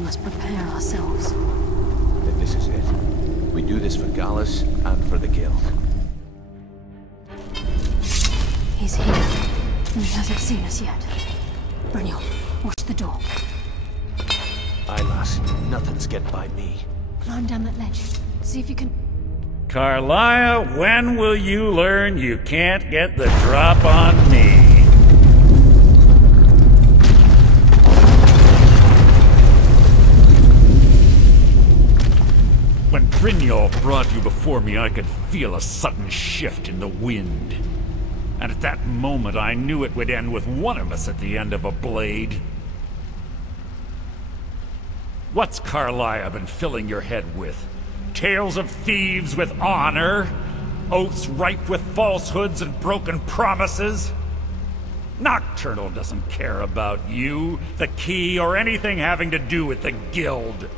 We must prepare ourselves. Then this is it. We do this for Gallus and for the Guild. He's here. And he hasn't seen us yet. Brynjolf, watch the door. Aye, lass. Nothing's getting by me. Climb down that ledge. See if you can... Carlia, when will you learn you can't get the drop on me? When Brynjolf brought you before me, I could feel a sudden shift in the wind. And at that moment, I knew it would end with one of us at the end of a blade. What's Carlia been filling your head with? Tales of thieves with honor? Oaths ripe with falsehoods and broken promises? Nocturnal doesn't care about you, the key, or anything having to do with the Guild.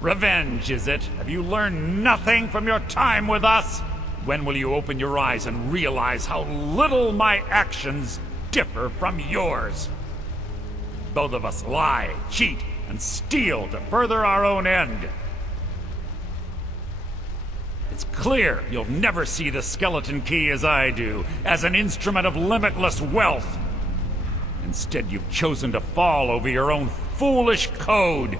Revenge, is it? Have you learned nothing from your time with us? When will you open your eyes and realize how little my actions differ from yours? Both of us lie, cheat, and steal to further our own end. It's clear you'll never see the skeleton key as I do, as an instrument of limitless wealth. Instead, you've chosen to fall over your own foolish code.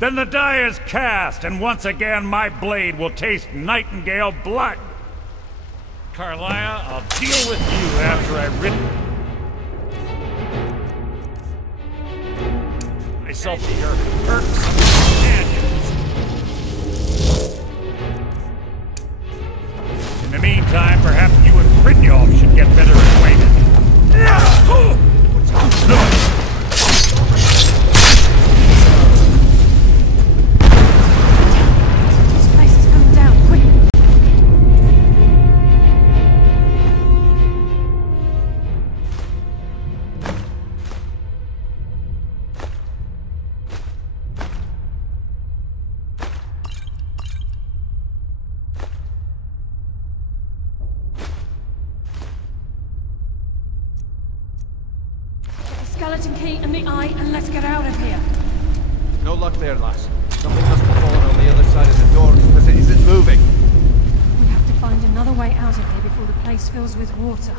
Then the die is cast, and once again my blade will taste nightingale blood. Carlia, I'll deal with you after I've ridden myself to your irksome companions. In the meantime, perhaps you and Brynjolf should get better acquainted. Skeleton key and the eye, and let's get out of here. No luck there, lass. Something must have fallen on the other side of the door because it isn't moving. We have to find another way out of here before the place fills with water.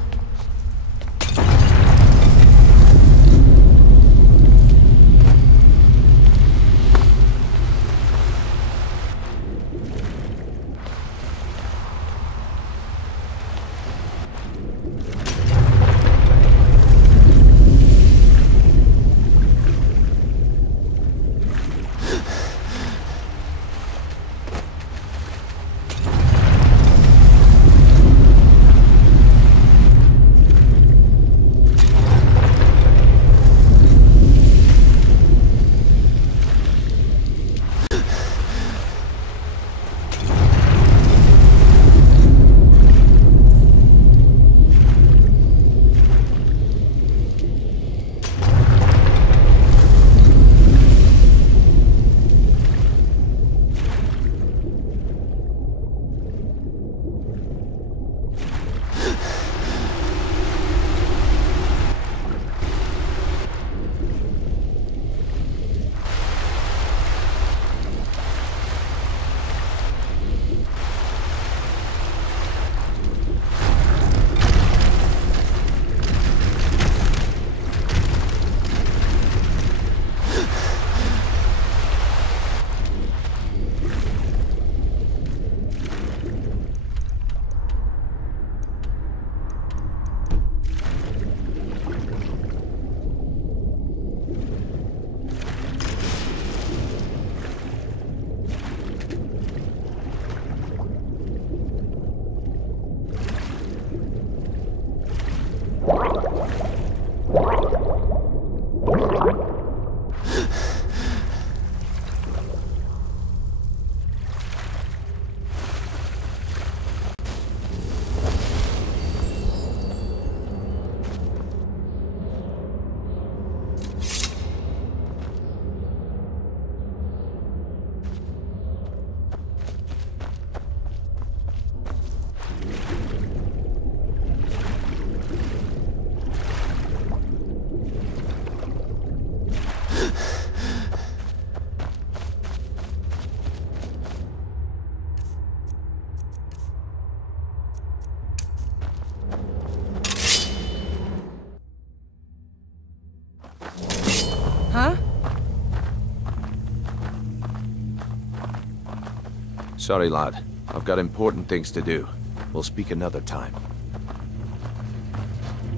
Sorry, lad. I've got important things to do. We'll speak another time.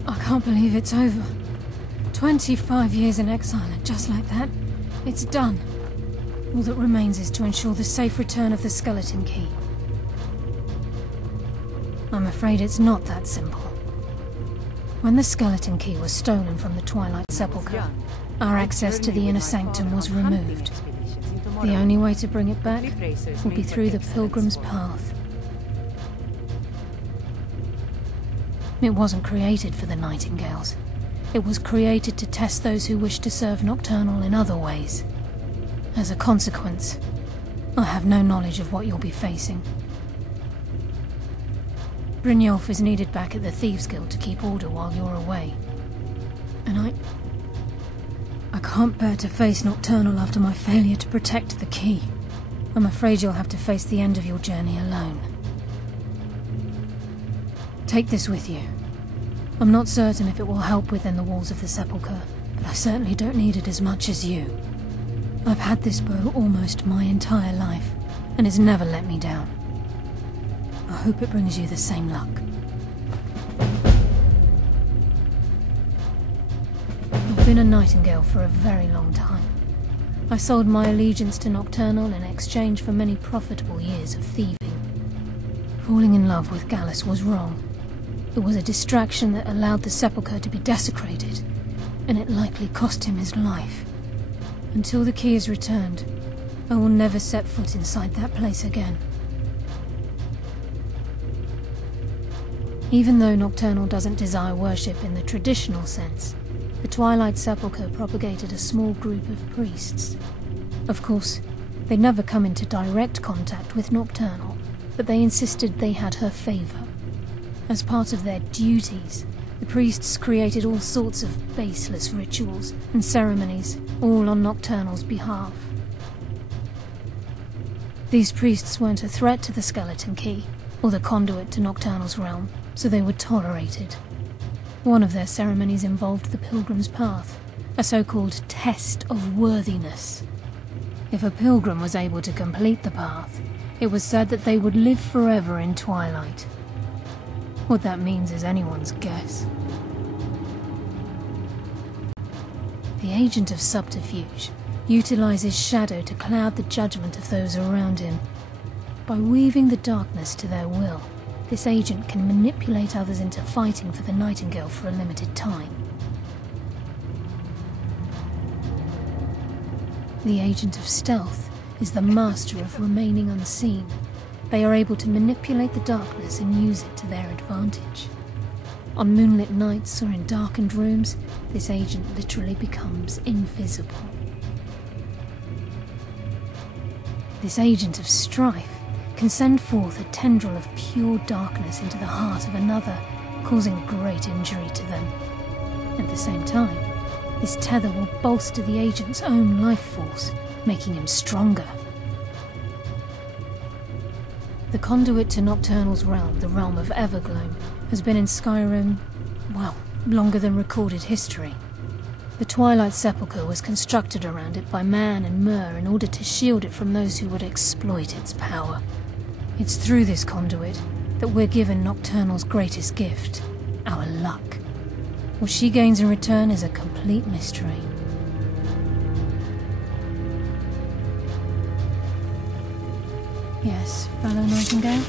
I can't believe it's over. 25 years in exile, and just like that, it's done. All that remains is to ensure the safe return of the skeleton key. I'm afraid it's not that simple. When the skeleton key was stolen from the Twilight Sepulchre, our access to the inner sanctum was removed. The only way to bring it back will be through the Pilgrim's Path. It wasn't created for the Nightingales. It was created to test those who wish to serve Nocturnal in other ways. As a consequence, I have no knowledge of what you'll be facing. Brynjolf is needed back at the Thieves' Guild to keep order while you're away. And I can't bear to face Nocturnal after my failure to protect the key. I'm afraid you'll have to face the end of your journey alone. Take this with you. I'm not certain if it will help within the walls of the Sepulchre, but I certainly don't need it as much as you. I've had this bow almost my entire life, and it's never let me down. I hope it brings you the same luck. I've been a Nightingale for a very long time. I sold my allegiance to Nocturnal in exchange for many profitable years of thieving. Falling in love with Gallus was wrong. It was a distraction that allowed the Sepulchre to be desecrated, and it likely cost him his life. Until the key is returned, I will never set foot inside that place again. Even though Nocturnal doesn't desire worship in the traditional sense, the Twilight Sepulchre propagated a small group of priests. Of course, they'd never come into direct contact with Nocturnal, but they insisted they had her favor. As part of their duties, the priests created all sorts of baseless rituals and ceremonies, all on Nocturnal's behalf. These priests weren't a threat to the skeleton key, or the conduit to Nocturnal's realm, so they were tolerated. One of their ceremonies involved the Pilgrim's Path, a so-called test of worthiness. If a pilgrim was able to complete the path, it was said that they would live forever in Twilight. What that means is anyone's guess. The Agent of Subterfuge utilizes shadow to cloud the judgment of those around him. By weaving the darkness to their will, this agent can manipulate others into fighting for the Nightingale for a limited time. The Agent of Stealth is the master of remaining unseen. They are able to manipulate the darkness and use it to their advantage. On moonlit nights or in darkened rooms, this agent literally becomes invisible. This Agent of Strife can send forth a tendril of pure darkness into the heart of another, causing great injury to them. At the same time, this tether will bolster the agent's own life force, making him stronger. The conduit to Nocturnal's realm, the realm of Evergloam, has been in Skyrim, well, longer than recorded history. The Twilight Sepulchre was constructed around it by man and Myr in order to shield it from those who would exploit its power. It's through this conduit that we're given Nocturnal's greatest gift, our luck. What she gains in return is a complete mystery. Yes, fellow Nightingale?